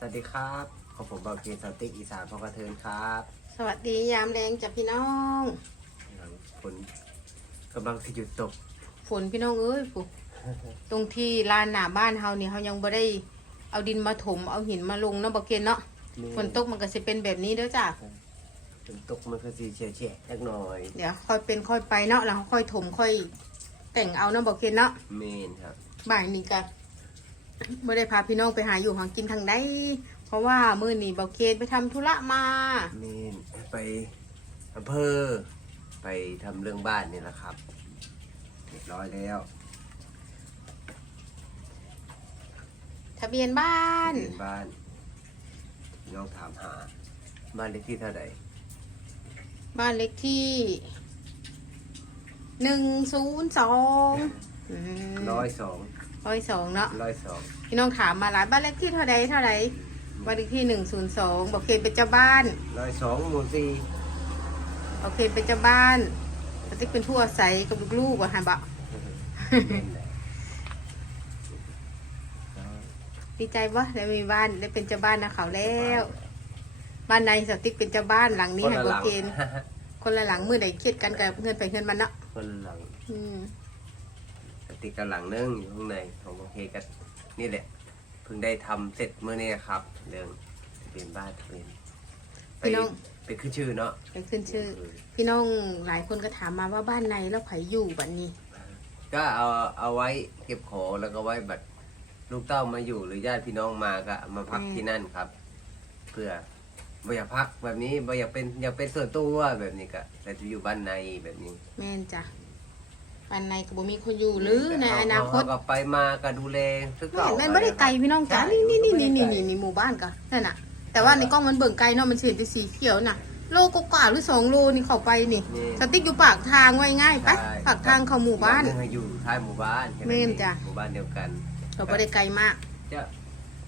สวัสดีครับของผมบอลเกนสันติกอีสานพอกระเทินครับสวัสดียามแรงจากพี่น้องหลังฝนกำลังสิหยุดตก ฝนพี่น้องเอ้ยปุ๊ตรงที่ลานหน้าบ้านเฮานี่เฮายังบ่ได้เอาดินมาถมเอาหินมาลงเนาะบ่เกณฑ์เนาะฝนตกมันก็สิเป็นแบบนี้เด้อจ้ะฝนตกมันก็สิเฉียเฉียๆเล็กหน่อยเดี๋ยวค่อยเป็นค่อยไปเนาะแล้วค่อยถมค่อยแต่งเอาเนาะบ่เกณฑ์เนาะเมนครับบ่ายนี้ก็ บ่ได้พาพี่น้องไปหาอยู่หากินทางใดเพราะว่ามื้อนี้บ่เกณฑ์ไปทำธุระมาเมนไปอำเภอ ไปทำเรื่องบ้านนี่แหละครับเรียบร้อยแล้ว ทะเบียนบ้านเรียนบ้านน้องถามหา บ้านเลขที่เท่าไหร่บ้านเล็กที่หนึ่งศูนย์สองอืมร้อยสอง ร้อยสองเนาะร้อยสองพี่น้องถามมาหลายบ้านเลขที่เท่าใดเท่าใดบ้านเลขที่หนึ่งศูนย์สองบอกเคเป็นเจ้าบ้านร้อยสองหมู่สี่บอกเคเป็นเจ้าบ้านปฏิเป็นผู้อาศัยกับลูกๆว่าหันบะเล่นแหละดีใจวะได้มีบ้านได้เป็นเจ้าบ้านนะเขาแล้ว บ้านในสติ๊กเป็นเจ้าบ้านหลังนี้คนให้ละบหอลักงเกณฑ์คนละหลังมือใดเครียดกันกับเงินไปเงินมันเนาะคนละหลังอืม ติดกันหลังนึงอยู่ข้างในของโอเคกันนี่แหละเพิ่งได้ทำเสร็จเมื่อนี้ครับ เรื่องทะเบียนบ้านทะเบียนไปไปขึ้นชื่อเนาะไปขึ้นชื่อ พี่น้องหลายคนก็ถามมาว่าบ้านในแล้วไผอยู่บัดนี้ ก็เอาเอาไว้เก็บของแล้วก็ไว้บัตรลูกเต้ามาอยู่หรือญาติพี่น้องมาก็มาพักที่นั่นครับ เพื่อบ่อยากพักแบบนี้บ่อยากเป็นอยากเป็นส่วนตัวแบบนี้ก็แต่จะอยู่บ้านในแบบนี้ แม่นจ้ะ บ้านในก็บ่มีคนอยู่หรือในอนาคตเขก็ไปมาก็ดูแลคือแม่เก่านแม่นบ่ได้ไกลพี่น้องจ้าใช่นี่นี่นี่บ่นี่ได้นี่ไกลนี่นี่หมู่บ้านก็นั่นน่ะ แต่ว่าในกล้องมันเบิ่งไกลเนาะมันเห็นเป็นสีเขียวน่ะ โลก็กว่าหรือสองโลนี่เข้าไปนี่นี่ สติ๊กอยู่ปากทางไว้ง่ายไปใช่ปากทางเข้าหมู่บ้านอีกอย่งหงอยู่ท้ายหมู่บ้านแค่แม่นจ้ะหมู่บ้านเดียวกันเราบ่ได้ไกลมากจะ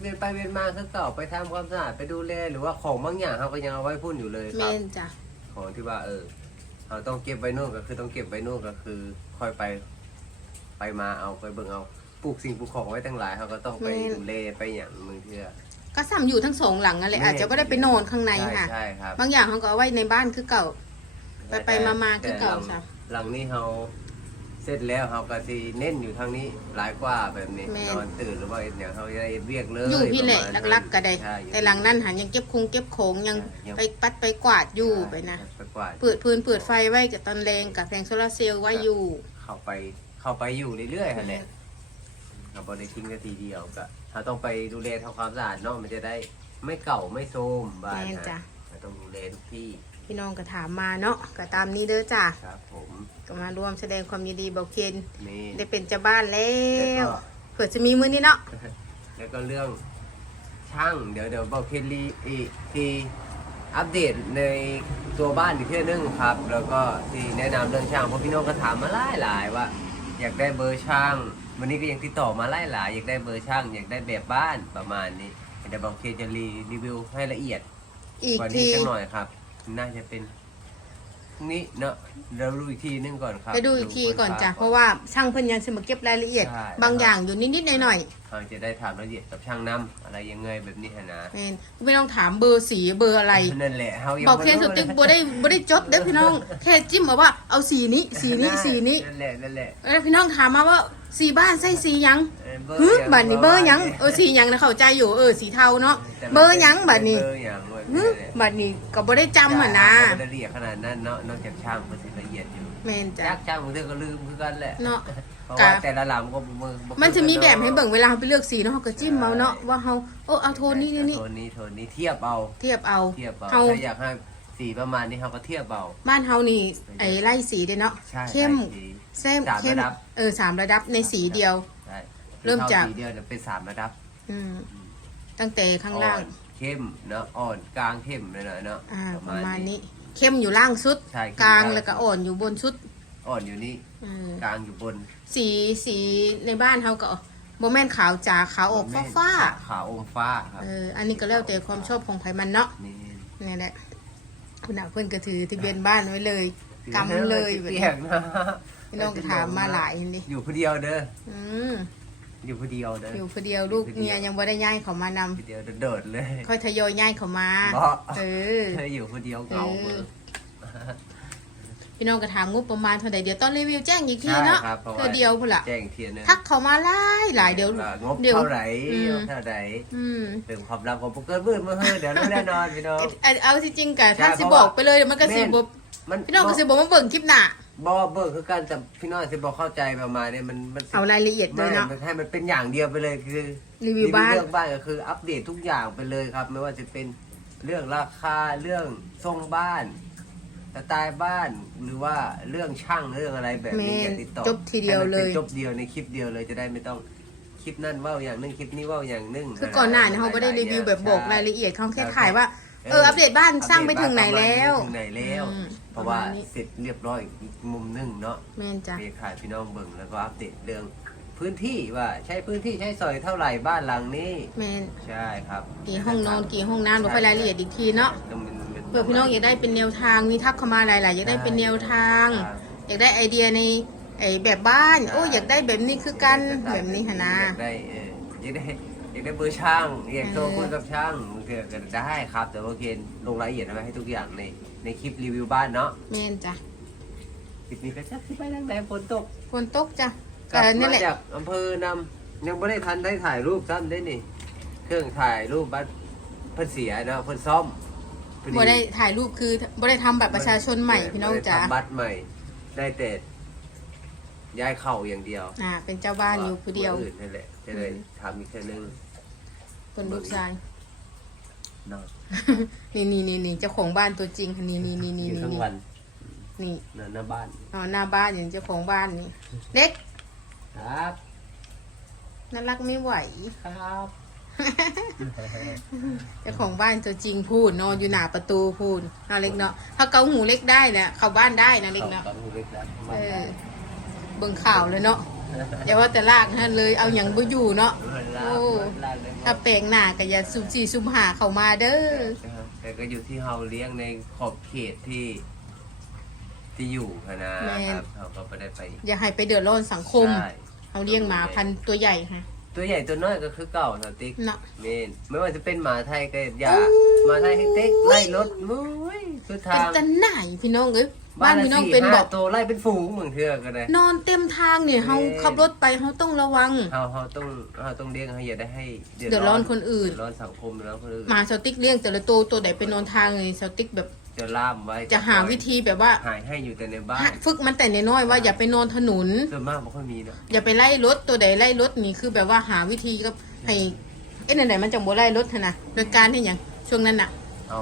เวียนไปเวียนมาคือเก่าไปทำความสะอาดไปดูแลหรือว่าของบางอย่างเขาก็ยังเอาไว้พุ่นอยู่เลยครัแม่บนจ้ะของที่ว่าเออเราต้องเก็บไว้นู่นก็คือต้องเก็บไว้นู่นก็คือ ค่อยไป ไปมาเอาไปเบิ่งเอาปลูกสิ่งปลูกของไว้ตั้งหลายเขาก็ต้องไปดูแลไปอย่างมือเทื่อ ก็ซ้ำอยู่ทั้งสองหลังนั่นแหละแม่นอาจจะบ่ได้ไปนอนข้างในใช่ค่ะ ใช่ครับบางอย่างเขาก็เอาไว้ในบ้านคือเก่า ไปไปมามาคือเก่าแต่หลังจ้ะ หลังนี้เขา เสร็จแล้วเขาก็สิเน้นอยู่ทางนี้หลายกว่าแบบนี้แม่น นอนตื่นหรือว่าอย่างเขาจะได้เรียกเลยอยู่พี่แหละประมาณลักๆก็ได้ ใช่อยู่แต่หลังนั้นหันยังเก็บคงเก็บของยังใช่ยังไปปัดไปกวาดอยู่ไปนะไปกวาดเปิดพื้นเปิดไฟไว้กับตอนแรงกับแผงโซลาร์เซลล์ไว้อยู่ เข้าไปเข้าไปอยู่เรื่อยๆค่ะแหละเราบริทิ้งกันทีเดียวก็เราต้องไปดูแลทำความสะอาดเนาะมันจะได้ไม่เก่าไม่โทรมบ้านแม่นนะจ้ะเราต้องดูแลทุกที่ พี่น้องก็ถามมาเนาะก็ตามนี้เด้อจ้ะครับผมก็มาร่วมแสดงความยินดีบอกเคนนี่ได้เป็นเจ้าบ้านแล้แล้ววก็เผื่อจะมีมือนี้เนาะแล้วก็เรื่องช่างเดี๋ยวเดี๋ยวบอกเคลลี่อีกทีอัปเดตในตัวบ้านอีกเที่อนึงครับ แล้วก็ที่แนะนำเรื่องช่างเพราะพี่น้องก็ถามมาหลายหลายๆว่า อยากได้เบอร์ช่าง วันนี้ก็ยังติดต่อมาหลายหลายๆอยากได้เบอร์ช่าง อยากได้แบบบ้านประมาณนี้เดี๋ยวบอกเคจะรีรีวิวให้ละเอียดอีกกว่าทีนี้จังหน่อยครับ น่าจะเป็นพรุ่งนี้เนาะเราดูอีกทีนึงก่อนครับไปดูอีกทีก่อนจ้ะบเพราะว่าช่างเพิ่นยังสมาเก็บรายละเอียดใช่บางอย่างอยู่นิดๆหน่อยเขาจะได้ถามรายละเอียดกับช่างน้ำอะไรยังไงแบบนี้หนนะๆแม่นไม่ต้องถามเบอร์สีเบอร์อะไร นั่นแหละเขายังบอกเคนสติ๊กบ่ได้บ่ได้จดเด้อพี่น้อง แค่จิ้มมาว่าเอาสีนี้สีนี้สีนี้นั่นแหละนั่นแหละแล้วพี่น้องถามมาว่าสีบ้านใส่สีหยังเออเบอฮึร์ยังบัดนี้เบอร์หยังเออสีหยังนะเข้าใจอยู่เออสีเทาเนาะเบอร์หยังบัดนี้ เบอร์หยัง เว้ยฮึบัดนี้ก็บ่ได้จำอะนะบ่ได้ละเอียดขนาดนั้นเนาะนอกจากช่างมันสิละเอียดอยู่แม่นจ้ะยากช่างบางทีก็ลืมคือกันแหละเนาะเพราะว่าแต่ละหลังก็มือมันจะมีแบบให้เบิ่งเวลาเราไปเลือกสีเนาะเราก็จิ้มเอาเนาะว่าเฮาเออเอาโทนนี้นี่นี่โทนนี้โทนนี้เทียบเอาเทียบเอาเทียบเอาเฮาถ้าอยากให้สีประมาณนี้เขาก็เทียบเอาบ้านเฮานี่ไอ้ไล่สีเด้เนาะใช่เข้มสีแซ่มสามเข้มระดับเออสามระดับในสีเดียวใช่เริ่มจากสีเดียวจะเป็นสามระดับอืมตั้งแต่ข้างล่างอ่อน เข้มเนาะอ่อนกลางเข้มหน่อยๆเนาะอ่าประมาณนี้ เข้มอยู่ล่างสุด ใช่กลางเข้มแล้วก็อ่อนอยู่บนสุดอ่อนอยู่นี่เออกลางอยู่บนสีสีในบ้านเฮาก็บ่แม่นขาวจ๋าขาวออกฟ้าฟ้าขาวอมฟ้าครับๆเอออันนี้ก็แล้วแต่ความชอบของไผมันเนาะนี่นี่แหละคุณอาเพิ่นก็ถือทะเบียนบ้านไว้เลยกำเลยแบบเปีนี้ยกนะพี่น้องก็ถามมาหลายนี่อยู่คนเดียวเด้ออืม อยู่คนเดียวเด้ออยู่คนเดียวลูกเมียยังบ่ได้ย้ายเขามานำคนเดียวโดดๆเลยค่อยทยอยย้ายเขามาบ่เออ เธออยู่คนเดียวเหงาเบอร์ พี่น้องก็ถามงบประมาณเท่าใดเดี๋ยวตอนรีวิวแจ้งอีกทีเนาะใช่ครับเพราะว่า เธอเดียวพุ่นล่ะแจ้งเทียนนึงทักเขามาหลายหลายเดี๋ยวว่างบเดี๋ยว เท่าไหร่อืมงบเท่าไหร่อืมเรื่องความลับของโปเกอร์มืดมาเฮ้ยเดี๋ยวรู้แน่นอนพี่น้อง เอาเอาที่จริงกะใช่ท่านสิเพราะบว่าอกไปเลยเดี๋ยวมันก็สิแม่นบบมันพี่น้องก็สิบอกมาเบิ่งคลิปหน้า บอเบิร์คือการจะพี่น้องสิบอกเข้าใจประมาณนี้มันมันเอารายละเอียดเลไม่ยเนาะ มันให้มันเป็นอย่างเดียวไปเลยคือรีวิวบ้าน เรื่องบ้านก็คือ อัปเดตทุกอย่างไปเลยครับ ไม่ว่าจะเป็นเรื่องราคาเรื่องทรงบ้านสไตล์บ้านหรือว่าเรื่องช่างเรื่องอะไรแบบนี้อย่าติดต่อจบทีเดียวเลย ให้มันป็นจบเดียวในคลิปเดียวเลยจะได้ไม่ต้องคลิปนั่นเว่าอย่างหนึงคลิปนี้เว่าอย่างหนึงคือก่อนหน้าเนี่ยเขาไม่ได้รีวิวแบบบอกใช่รายละเอียดเขาแค่ถ่ายว่า เอออัปเดตบ้านสร้างไปถึงไหนแล้วถึงไหนแล้ว อืม เพราะว่าประมาณนี้ เสร็จเรียบร้อยอีกมุมหนึงเนาะแม่นจ้ะเรียกขายพี่น้องเบิ่งแล้วก็อัปเดตเรื่องพื้นที่ว่าใช้พื้นที่ใช้สอยเท่าไหร่บ้านหลังนี้แม่นใช่ครับกี่ห้องนอนกี่ห้องน้ำเดี๋ยวค่อยรายละเอียดอีกทีเนาะต้องเป็นป็ เพื่อพี่น้องอยากได้เป็นแนวทางมีทักเข้ามาหลายๆอยากได้เป็นแนวทางครับอยากได้ไอเดียในไอแบบบ้าน โอ้อยากได้แบบนี้คือกันแบบนี้หนนะ อยากได้เอออยากได้อยากได้เบอร์ช่างอยากโทรเออคุยกับช่างมันก็ก็ได้ครับ แต่ว่าเกณฑ์ลงรายละเอียดเอาไว้ให้ทุกอย่างในในคลิปรีวิวบ้านเนาะแม่นจ้ะคลิปนี้ก็จะสิไปทางไหนฝนตกฝนตกจ้ะกลัแต่บนี่มาแหละจากอำเภอนำยังไม่ได้ทันได้ถ่ายรูปซ้ำได้นี่ เครื่องถ่ายรูปบัตรเพิ่นเสียเนาะเพิ่นซ่อมพอบ่ได้ถ่ายรูปคือบ่ได้ทำบัตรประชาชนใหม่พี่น้องจ๋า บ่ได้ทำบัตรใหม่ ได้แต่ย้ายเข่าอย่างเดียว อ่า เป็นเจ้าบ้านอยู่ผู้เดียวอื่นนั่นแหละจะเลยทำอีกแค่นึง คนลูกชายเนาะนี่นี่นี่นี่เจ้าของบ้านตัวจริงค่ะนี่นี่นี่นี่อยู่นี่ทั้งวันนี่เนอะหน้าบ้านอ๋อหน้าบ้านอย่างเจ้าของบ้านนี่เด็กครับน่ารักไม่ไหว ครับเจ้าของบ้านตัวจริงพูดนอนอยู่หน้าประตูพูดน่าเล็กเนาะถ้าเกาหูเล็กได้เนี่ยเข้าบ้านได้นะเล็กเนาะต้องเล็กนะเออเบิ่งข่าวเลยเนาะอย่าว่าแต่ลากนะเลยเอาอย่างบ่อยู่เนาะ โอ้ถ้าแปลงหน้าก็อย่าซุ่มสี่ซุ่มหาเข้ามาเด้อแต่ก็อยู่ที่เฮาเลี้ยงในขอบเขตที่ ที่อยู่อะนะครับเขาก็ไม่ได้ไปอย่าให้ไปเดือดร้อนสังคม ใช่ เอาเลี้ยงหมาพันธุ์ตัวใหญ่ค่ะ ตัวใหญ่ตัวน้อยก็คือเก่าสติ๊กเนาะเมนไม่ว่าจะเป็นหมาไทยก็อย่าอู้หมาไทยให้เต็กไล่รถมุ้ยสุดเป็นทางตันไหนพี่น้องเอ้ยบ้านละพี่น้องสี่เป็นห้าบอก ตัวไล่เป็นฝูงเหมือนเถื่อกันเลยนอนเต็มทางเนี่ยเฮาแม่ขับรถไปเฮาต้องระวัง เฮาเฮาต้องเฮาต้องเลี้ยงให้อย่าได้ให้เดือดร้อนคนอื่น เดือดร้อนสังคมเดือดร้อนคนอื่นหมาสติ๊กเลี้ยงแต่ละตัวตัวไหนเป็นนอนทางเลยสติ๊กแบบจะล่ามไว้จะหาวิธีแบบว่าหายให้อยู่แต่ในบ้านฝึกมันแต่น้อยๆว่าอย่าไปนอนถนนส่วนมากไม่ค่อยมีเนอะอย่าไปไล่รถตัวใดไล่รถนี่คือแบบว่าหาวิธีก็ให้เอ๊ะไหนๆมันจะบ่ไล่รถหั่นนะโดยการที่อย่างช่วงนั้นน่ะเอา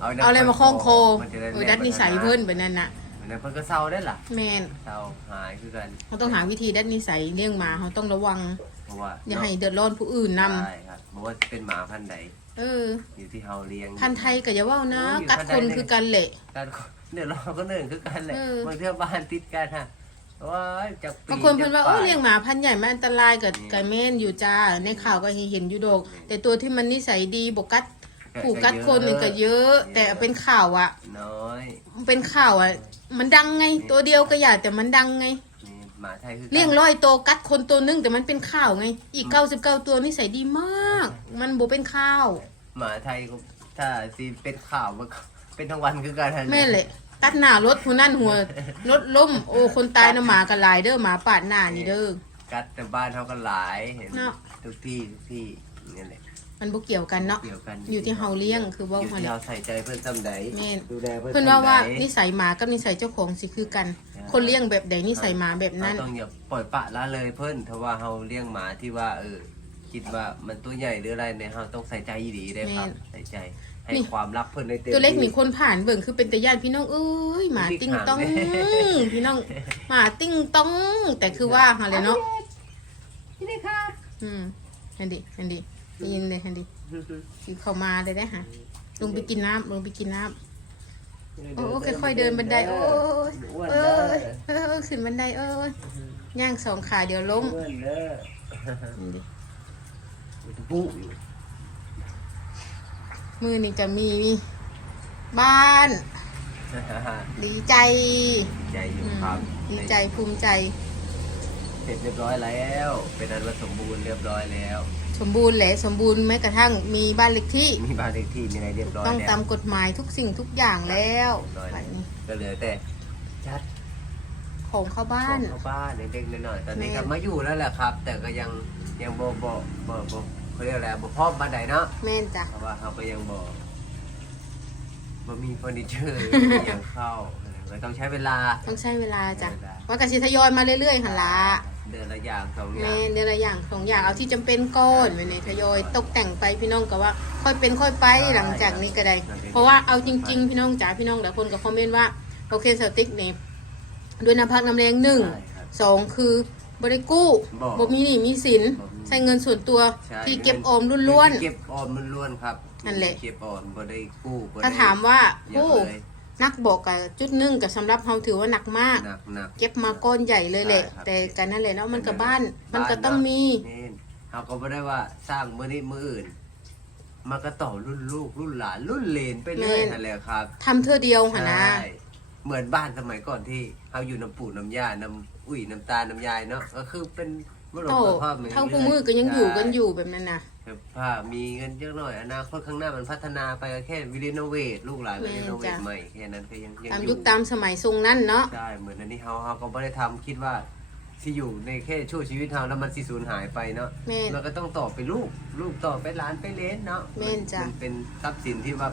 เอาอะไรมาคล้องคอมันจะได้เออดัดนิสัยเพิ่นแบบนั้นน่ะมันนั้นเพิ่นก็เศร้าได้ล่ะแม่นเศร้าหายคือกันเขาต้องหาวิธีดัดนิสัยเลี้ยงหมาเขาต้องระวังเพราะว่าอย่าให้เดือดร้อนผู้อื่นนำใช่ครับเพราะว่าเป็นหมาพันธุ์ใดเออ อยู่ที่เฮาเลี้ยงพันธุ์ไทยก็อย่าว่านะโอ้ยกัดคนคือกันแหละการเดือดร้อนก็เนื่องคือกันแหละเออบางเทื่อบ้านติดกันฮะว้ายจากปีบางคนเพิ่นว่าจโอ้ป่เลี้ยงหมาพันธุ์ใหญ่มันอันตรายกับกับแม่นอยู่จ้าในข่าวก็เห็นอยู่ดอกแต่ตัวที่มันนิสัยดีบกัด ผูกกัดคนนี่ก็เยอะ แต่เป็นข่าวอะน้อยเป็นข่าวอะมันดังไงตัวเดียวก็อย่าแต่มันดังไงนี่หมาไทยคือกันเลี้ยงร้อยตัวกัดคนตัวนึงแต่มันเป็นข่าวไง อีกเก้าสิบเก้าตัวนิสัยดีมาก มันบ่เป็นข่าวหมาไทยก็ถ้าสิเป็นข่าวมันก็เป็นทั้งวันคือกันแม่นเลยตัดหน้ารถผู้นั่นหัวรถล้มโอ้คนตายนะหมากันหลายเด้อหมาปาดหน้านี่เด้อกัดแต่บ้านเฮาก็หลายเห็นเนาะ ทุกที่ทุกที่นี่แหละ มันบ่เกี่ยวกันเนาะ เกี่ยวกันอยู่ที่เฮาเลี้ยงคือว่าอยู่เฮาที่เนี่ย เราใส่ใจเพื่อนซำใดแม่น ดูแลเพื่อนเพิ่นว่าว่าซำใดนิสัยหมากับนิสัยเจ้าของสิคือกัน คนเลี้ยงแบบใดนิสัยหมาแบบนั้น เราต้องอย่าปล่อยปละละเลยเพิ่นถ้าว่าเฮาเลี้ยงหมาที่ว่าเออคิดว่ามันตัวใหญ่หรืออะไรเนี่ยเฮาต้องใส่ใจดีๆได้ครับ แม่นใส่ใจให้นี่ ความรักเพิ่นในเต็มตัวเล็กที่นี่ คนผ่านเบิ่งคือเป็นตาญาติพี่น้องเอ้ยหมาพี่ติ้งขามต้องเนี่ยพี่น้องหมาติ้งต้อง แต่คือว่าหาเลยเนาะ นี่เลยครับอืมฮันดิฮันดิ ได้ยินเลยฮันดิสิเข้ามาเลยได้ฮะลงไปกินน้ำลงไปกินน้ำโอ้ค่อยๆเดินบันไดโอ้ยอ้วนเอเด้ออเออขึ้นบันไดเออย่างสองขาเดี๋ยวล้มอ้วนเด้อนี่ดิปุ๊อยู่มือนี่จะมีบ้าน ดีใจใจอยู่อืมครับ ดีใจภูมิใจ เสร็จเรียบร้อยแล้ว เป็นอันว่าสมบูรณ์เรียบร้อยแล้ว สมบูรณ์แหละสมบูรณ์แม้กระทั่งมีบ้านเลขที่ มีบ้านเลขที่มีอะไรเรียบร้อยต้องแล้วตามกฎหมายทุกสิ่งทุกอย่างแล้วเรียบร้อยบัแล้วดนี้ก็เหลือแต่จัดของเข้าบ้านเข้าบ้านเด็กๆหน่อยๆตอนนี้แม่ก็มาอยู่แล้วแหละครับ แต่ก็ยังยังบ่บ่บ่บ่เขาเรียกอะไรบ่พร้อมบันไดเนาะ แม่นจ้ะเพราะว่าเขาก็ยังบ่บ่มีเฟอร์นิเจอร์ บ่มีหยังเข้าก็ต้องใช้เวลา ต้องใช้เวลาจ้ะใช้เวลามันก็สิทยอยมาเรื่อยๆหั่นละ เดือนละอย่างสองอแม่ย่างเดือนละอย่างสองอย่างเอาที่จำเป็นก่อนไปเนี่ยทยอยตกแต่งไปพี่น้องก็ว่า ค่อยเป็นค่อยไปหลังจากนี้ก็ได้ เพราะว่าเอาจริง ๆ พี่น้องจ๋าพี่น้องหลายคนก็คอมเมนต์ว่าโอเคสติ๊กนี่ด้วยน้ำพักน้ำแรงหนึ่ง ใช่ครับ สองคือบริกู้บ่บ่มีหนี้มีสิน บ่มี ใช้เงินส่วนตัวใช่ที่เก็บออมล้วน เก็บออมล้วนๆครับนั่นแหละ เก็บออมบ่ได้กู้บ่ๆได้ถ้าถามว่าเยอะโอ้เลย นักบอกกับจุดหนึ่งกับสำหรับเราถือว่าหนักมาก หนักหนัก เก็บมาก้อนใหญ่เลยแหละ ใช่ครับ แต่กันนั่นแหละเนาะมันกับบ้าบ้านนมันก็ต้องมีนี่เขาก็ไม่ได้ว่าสร้างมือนี้มืออื่น มันก็ต่อรุ่นลูกรุ่นหลานรุ่นเหลนไปเรื่อยแม่นนั่นแหละครับทำเธอเดียวหนนะ ใช่เหมือนบ้านสมัยก่อนที่เขาอยู่น้ำปู่น้ำยาน้ำอุ้ยน้ำตาลน้ำยายเนาะก็คือเป็นมรดโตกภาพเหมือนเท่าผู้มือก็ยังอยู่กันอยู่แบบนั้นนะ แบบถ้ามีเงินเยอะหน่อยอนาคตข้างหน้ามันพัฒนาไปก็แค่วิรีโนเวทลูกหลานแม่วินรีโนเวทจ้ะใหม่แค่นั้นก็ยังยังตามอยุคตามสมัยทรงนั้นเนาะใช่เหมือนอันนี้เขาเขาก็ไม่ได้ทำคิดว่าที่อยู่ในแค่ช่วงชีวิตเขาแล้วมันสิสูญหายไปเนาะ แม่นมันก็ต้องต่อไปลูก ลูกต่อไปหลานไปเลนเนาะแม่นจ้ะ มันเป็นทรัพย์สินที่ว่า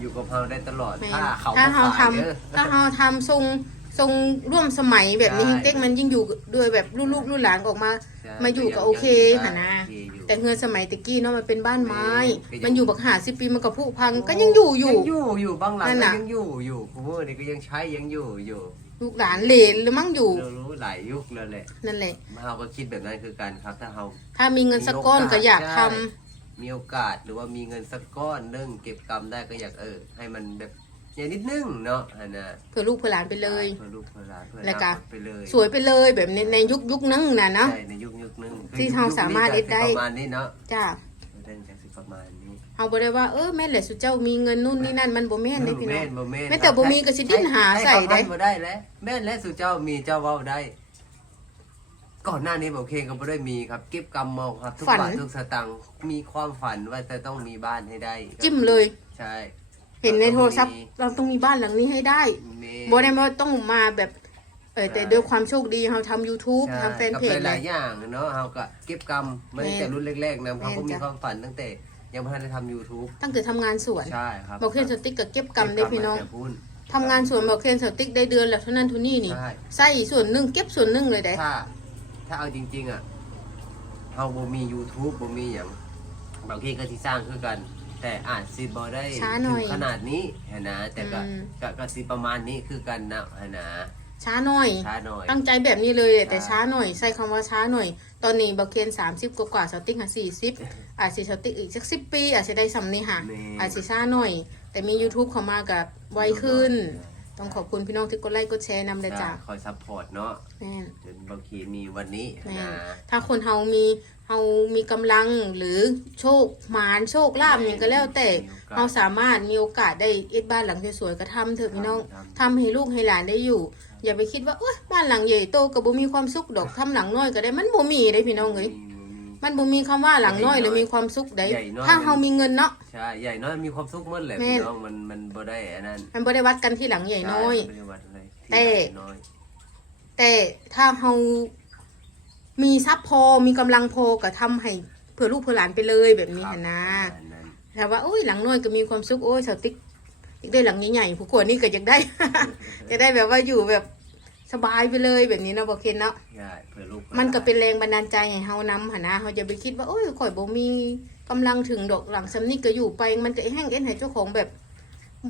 อยู่กับเราได้ตลอด แม่นถ้าเขาถ้าบ่เราทขายเด้อำถ้าเราทำทรง ทรงร่วมสมัยแบบนี้ใช่เต็กมันยิ่งอยู่ด้วยแบบลูกๆรุ่นหลานออกมา ใช่มาอยู่ก็โอเคยังค่ะนะ โอเคอยู่ แต่เงินสมัยตะกี้เนาะมันเป็นบ้านไม้ก็ยัง มันอยู่บักหาสิปีมันก็ผุพังก็ยังอยู่อยู่ยังอยู่อยู่บางหลังนั่นก็น่ะ ยังอยู่อยู่คุณพ่อนี่ก็ยังใช้ยังอยู่อยู่ลูกหลานเหลนหรือมั่งอยู่เรารู้หลายยุคแล้วแหละนั่นแหละ เราก็คิดแบบนั้นคือกันครับถ้าเรา ถ้ามีเงินสักก้อนก็อยากทำใช่มีโอกาสหรือว่ามีเงินสักก้อนหนึงเก็บกำได้ก็อยากเออ ให้มันแบบ อย่างนิดนึงเนาะอันน่ะเพื่อลูกเพื่อหลานไปเลย เพื่อลูกเพื่อหลานเพื่อแล้วก็อนาคตไปเลยสวยไปเลยแบบในในยุคยุคนั้นน่ะเนาะ ใช่ในยุคยุคนึงที่เราสามารถยุคนี้ได้จะประมาณนี้เนาะจ้าเรื่องจะสิประมาณนี้เอาบ่ได้ว่าเออแม่นแหละสุเจ้ามีเงินนู่นนี่นั่นมันบ่แม่นเลยพี่น้อง บ่แม่นแม้แต่บ่มีก็สิดิ้นหาใส่ได้ ห้เขาบ่ได้แล้วแม่นและสู่เจ้ามีเจ้าเว้าได้ ก่อนหน้านี้บอกเคงก็บ่ได้มีครับเก็บกำมองครับ ทุกฝัน บาททุกสตางค์มีความฝันว่าจะต้องมีบ้านให้ได้จิ้มเลย ใช่ เห็นในโทรศัพท์เราต้องมีบ้านหลังนี้ให้ได้มีบ่ได้ว่าต้องมาแบบเออแต่ด้วยความโชคดีเราทำ YouTube ใช่ทำแฟนเพจกับหเลลายยๆอย่างเนาะเฮาก็เก็บกำมาตั้งแต่รุ่นแรกๆนะแม่เขานก็มีจ้ะความฝันตั้งแต่ยังไม่ทันได้ทำ YouTube ตั้งแต่ทำงานสวนใช่ครับบอกเคนสติ๊กกับเก็บกำได้พี่น้องเก็บกำมาแต่พูดทำงานสวนบอกเคนสติ๊กได้เดือนละเท่านั้นเทุนี่นี่ใช่ใส่ส่วนหนึ่งเก็บส่วนหนึ่งเลยได้ถ้าถ้าเอาจริง ๆอะเฮาบ่มี YouTube บ่มีหยังบางทีก็สิสร้างคือกัน แต่อาจสิบ่ได้ช้าหน่ถึองยขนาดนี้หั้นนะแต่ก็อืม ก็ก็สิประมาณนี้คือกันนะหั้นนะช้าหน่อย ช้าหน่อย ตั้งใจแบบนี้เลยแต่ใช่ช้าหน่อยใส่คำว่าช้าหน่อย ตอนนี้บอกเคนสามสิบกว่าๆสติ๊กหาสี่สิบอาจสิสติ๊กอีกสักสิบปี อาจจะได้สำนี่ค่ะแม่ อาจสิช้าหน่อย แต่มี YouTube เข้ามากับไวขึ้น ต้องขอบคุณพี่น้องที่กดไลค์กดแชร์นำเลยจ้ะคอยซัพพอร์ตเนาะแม่นจนบางทีมีวันนี้แม่นะถ้าคนเฮามี เฮามีกำลังหรือโชคหมานโชคลาภอย่างก็แล้วแต่เฮาสามารถมีโอกาสได้เอ็ดบ้านหลังสวยๆก็ทำเถอะพี่น้องทำให้ลูกให้หลานได้อยู่ อย่าไปคิดว่าโอ๊ยบ้านหลังใหญ่โตก็บ่มีความสุขดอกทำหลังน้อยก็ได้มันบ่มีได้พี่น้องเอ้ยมีมีมันบ่มีคำว่าหลังน้อยหรือมีความสุขได้ใหญ่น้อย ถ้าเฮามีเงินเนาะ ใช่ใหญ่น้อยมีความสุขหมดแหละแม่ พี่น้องมันมันบ่ได้อันนั้นมันบ่ได้วัดกันที่หลังใหญ่น้อย ใช่ไม่ได้วัดอะไรที่แต่ ใหญ่น้อยแต่ถ้าเฮา มีทรัพย์พอมีกำลังพอก็ทำให้เผื่อลูกเผื่อหลานไปเลยแบบนี้ครับหั่นนะประมาณนั้นแต่ว่าโอ้ยหลังน้อยก็มีความสุขโอ้ยสาวติ๊กอยากได้หลังใหญ่ๆผู้กวนี่ก็อยากได้ จะได้แบบว่าอยู่แบบสบายไปเลยแบบนี้เนาะบอกเคนเนาะใช่เพื่อลูกมันก็เป็นแรงบันดาลใจให้เฮานำหนนะเฮาจะไปคิดว่าโอ้ยข่อยบ่มีกำลังถึงดอกหลังสำนี้ก็อยู่ไปมันก็แห้งเอ็นให้เจ้าของแบบ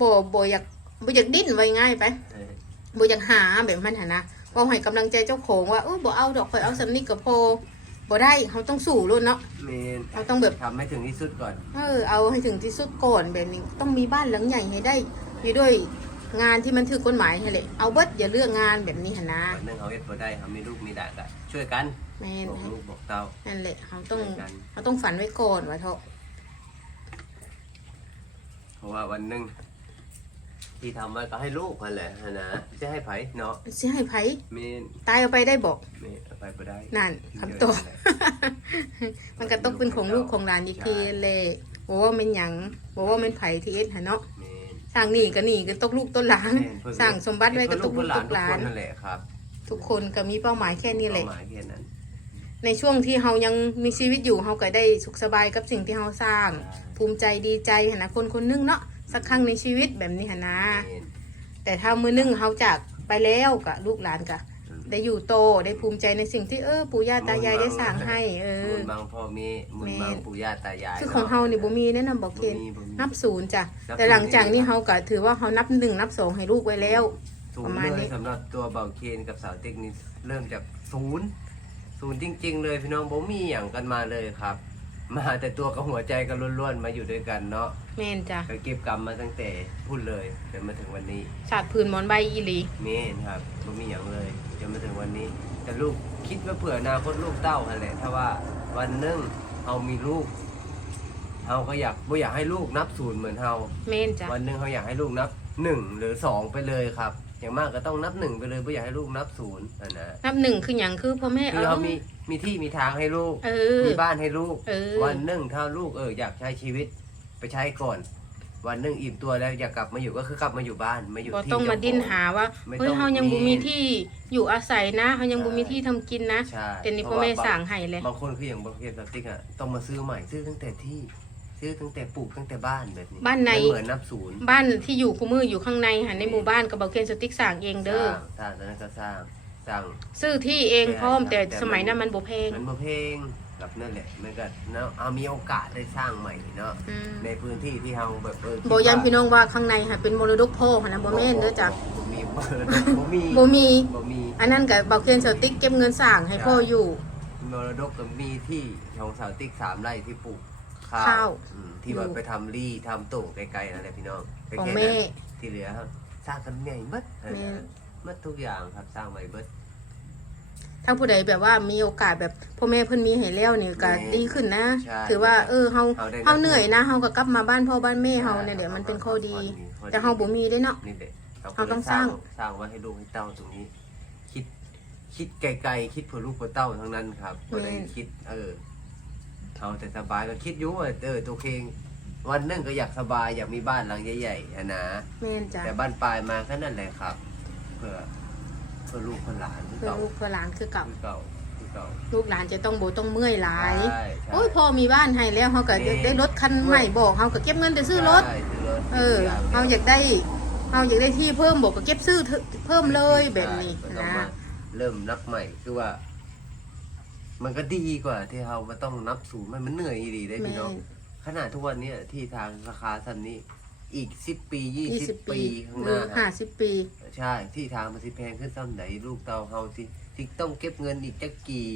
บ่บ่อยากบ่อยากดิ้นไว้ง่ายไปเออบ่อยากหาแบบมันหนนะ ว่าให้กำลังใจเจ้าของว่าเออบ่เอาดอกข่อยเอาสำนี้ก็พอบ่ได้เฮาต้องสู้รุ่นเนาะเมนเราต้องแบบทำให้ถึงที่สุดก่อน เออเอาให้ถึงที่สุดก่อนแบบนี้ต้องมีบ้านหลังใหญ่ให้ได้ให้ด้วยงานที่มันถือกฎหมายให้เลยเอาเบิดอย่าเลือกงานแบบนี้หนนะวันหนึงเขาเฮ็ดบ่ได้เขามีลูกมีหลานก็ช่วยกันแม่นบอกลูกบอกเต้า นั่นแหละเขาต้องช่วยกัน เขาต้องฝันไว้ก่อนว่าเถอะเพราะว่าวันหนึง ที่ทำไว้ก็ให้ลูกนั่นแหละนะจะให้ไผเนาะสิให้ไผเมนตายเอาไปได้บอกเมนเอาไปบ่ได้นั่นคำตอบมันก็ตกเป็นของลูกของหลานอีกทีแหละบอกว่าเป็นหยังบอกว่าเป็นไผที่เอ็ดหะเนาะเมนสร้างหนี่ก็หนี่ก็ตกลูกต้นหลานแม่นเพิ่นสร้างสมบัติไว้ก็ตกเพิ่ลูนกลูตกกหลานทุกคนนั่นแหละครับ ทุกคนก็มีเป้าหมายแค่นี้แหละเป้าหมายแค่นั้นในช่วงที่เฮายังมีชีวิตอยู่เฮาก็ได้สุขสบายกับสิ่งที่เฮาสร้าง ภูมิใจดีใจหนนะคนคนหนึงเนาะ สักครั้งในชีวิตแบบนี้หนนะเมนแต่ถ้ามือหนึงเฮาจากไปแล้วกับลูกหลานกะได้อยู่โตได้ภูมิใจในสิ่งที่เออปู่ย่าตายายได้สร้างให้ เออมุนบางพ่อมีมุนบางปู่ย่าตายายคือของเฮานี่บ่มีแนะนำบอกเคนบ่มีบ่มีนับศูนย์จ้ะนับแต่หลังจากนี้ศูนย์เฮาก็ถือว่าเฮานับหนึ่งนับสองให้ลูกไว้แล้วศูนประย์มาณเลนี้ยสำหรับตัวเบาเคนกับสาวเทคนิคเริ่มจากศูนย์ศูนย์จริง ๆ เลยพี่น้องบ่มีอย่างกันมาเลยครับ มาแต่ตัวกับหัวใจกันล้วนๆมาอยู่ด้วยกันเนาะแม่นจ้ะก็เก็บกรรมมาตั้งแต่พูดเลยจนมาถึงวันนี้ศาสตร์พื้นหมอนใบอีหลีเมนครับบ่มีอย่างเลยจนมาถึงวันนี้ แต่ลูกคิดว่าเผื่ออนาคตลูกเต้าหั่นแหละถ้าว่าวันหนึงเฮามีลูกเฮาก็อยากบ่อยากให้ลูกนับศูนย์เหมือนเฮา แม่นจ้ะวันหนึ่งเขาอยากให้ลูกนับหนึ่งหรือสองไปเลยครับ อย่างมากก็ต้องนับหนึ่งไปเลยไม่อยากให้ลูกนับศูนย์นะนะนับหนึ่งคือหยังคือพ่อแม่คือเขามี มีที่มีทางให้ลูก เออ มีบ้านให้ลูก เออ วันหนึ่งถ้าลูกเอออยากใช้ชีวิตไปใช้ก่อน วันหนึ่งอิ่มตัวแล้วอยากกลับมาอยู่ก็คือกลับมาอยู่บ้านมาอยู่บ่ที่ต้องมาดิ้นหาว่าไม่เฮ้ยต้องเฮายังบ่มีมีที่อยู่อาศัยนะเฮายังบ่มีที่ทำกินนะใช่แต่นี่พ่อแม่สั่งให้เลย บางคนคืออย่างบางเรียนสติ๊กอะต้องมาซื้อใหม่ซื้อตั้งแต่ที่ซื้อตั้งแต่ปลูกตั้งแต่บ้านแบบนี้บ้านใน มัเหมือนนับศูนย์บ้านที่อยู่คู่มืออยู่ข้างในหันในหมู่บ้านกับเบาเคนสติ๊กสั่งเองสเด้อร้างสร้างตอนนั้นก็สร้าง สร้างซื้อที่เองพร้อมใช่แต่แต่สมัยมันนั้นมันบ่แพงมันบ่เพลงกับนั่นแหละมันก็เนาะเอามีโอกาสได้สร้างใหม่เนาะอืมในพื้นที่ที่เฮาแบบเออบ่ยันพี่น้องว่าข้างในค่ะเป็นมรดกพ่อหันนะบ่แม่นเด้อจ้ะบ่มีบ่บ่มีบ่มีบ่มีอันนั้นกับเบาเคนสติ๊กเก็บเงินสั่งให้พ่ออยู่มรดกก็มีที่ของสาวติ๊กสามไร่ที่ปลูกข้าข้าววอืมที่ว่าไปทำรี่ทำโต่งไกลๆนั่นแหละพี่น้องของแค่แม่นั้นที่เหลือครับสร้างกันใหญ่หมด แม่หมดทุกอย่างครับสร้างไว้เบิดถ้าผู้ใดแบบว่ามีโอกาสแบบพ่อแม่เพิ่นมีให้แล้วนี่ก็แม่ดีขึ้นนะ ใช่ถือว่าเออเฮาเฮาได้ เฮาเหนื่อยนะเฮาก็กลับมาบ้านพ่อบ้านแม่เฮาเนี่ยเดี๋ยวมันเป็นข้อดีแต่เฮาบ่มีเด้เนาะ นี่แหละเราต้องสร้าง สร้างไว้ให้ลูกให้เต้าตรงนี้ คิด คิดไกลๆคิดเพื่อลูกเพื่อเต้าทั้งนั้นครับบ่ได้คิด เออเอาแต่สบายก็คิดอยู่ว่าเออตัวเองวันหนึงก็อยากสบายอยากมีบ้านหลังใหญ่ๆอะนะ แม่นจ้ะแต่บ้านปลายมาแค่นั้นแหละครับเพื่อ เพื่อลูกเพื่อหลานคือเพื่อเก่าลูกเพื่อหลานคือเก่าคือเก่าคือเก่า ลูกหลานจะต้องบ่ต้องเมื่อยหลายใช่ใช่โอ้ยพอมีบ้านให้แล้วเขาก็นี่ ได้รถคันใหม่บอกเขาก็เก็บเงินไปซื้อรถ ใช่ซื้อรถเออทุกเขาย่งอยากได้เขาอยากได้ที่เพิ่มบอกก็เก็บซื้อเถอะเพิ่มเลยแบบนี้ใช่ก็ต้องนะมาเริ่มนับใหม่คือว่า มันก็ดีกว่า ที่เรามาต้องนับศูนย์มันมันเหนื่อยดีได้แม่พี่น้องขนาดทุกวันเนี้ยที่ทางราคาสันนี้ อีกสิบปียี่ยี่สิสิบบปีปีข้างหหรือน้าห้าสิบปี ใช่ ที่ทางมันสิแพงขึ้นซ้ำไหนลูกเตาเฮาสิที่ต้องเก็บเงินอีกจะกี่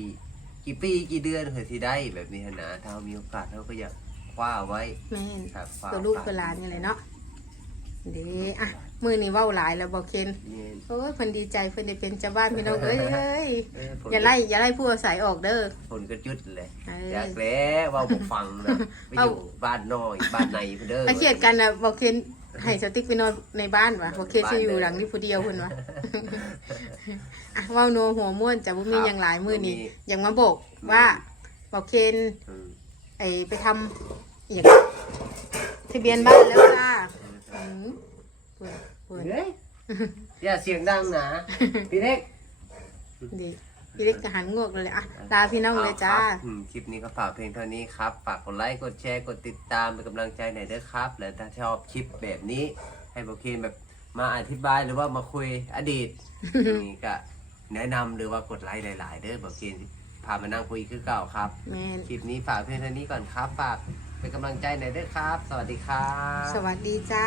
กี่ปีกี่เดือนเผื่อสิได้แบบนี้หั้นนะถ้าเรามีโอกาสเราก็อยากคว้าไว้แม่นครับคว้าตัวลูกตัวหลานนี่แหละเนาะ เด้อะมือนี่เว้าหลายแล้วบอกเคนนี่โอ้ยเพิ่นดีใจเพิ่นได้เป็นเจ้าบ้านพี่น้องเอ้ยเอ้ยเอ้ยผลอย่าไล่อย่าไล่ผู้อาศัยออกเด้อผลก็จุดเลยเอออยากแล้วเว่าบอกฟังนะไปอยู่บ้านน้อยบ้านในเด้อถ้าเครียดกันนะบอกเคนให้สติ๊กไปนอนในบ้านวะบอกเคนจะอยู่หลังนี้ผู้เดียวเพิ่นวะอะเว้านัวหัวม่วนจะบ่มีหยังหลายมื้อนี้ยังมาบอกว่าบอกเคนอืมไอไปทำอหย่างทะเบียนบ้านแล้วจ้าอืมเปิดเปิดเฮ้ยอย่าเสียงดังนะพี่เล็กดีพี่เล็กจะหันงวกเลยอะลาพี่น้องเลยจ้าอครับอืมคลิปนี้ก็ฝากเพลงเท่านี้ครับ ฝากกดไลค์กดแชร์กดติดตามเป็นกำลังใจหน่อยเด้อครับ และถ้าชอบคลิปแบบนี้ ให้โอเคแบบมาอธิบายหรือว่ามาคุยอดีตนี่ก็แนะนำหรือว่ากดไลค์หลาย ๆ เด้อบอกเกนพามานั่งคุยคือเก่าครับแมนคลิปนี้ฝากเพียงเท่านี้ก่อนครับฝาก เป็นกำลังใจหน่อยด้อครับ สวัสดีครับ สวัสดีจ้า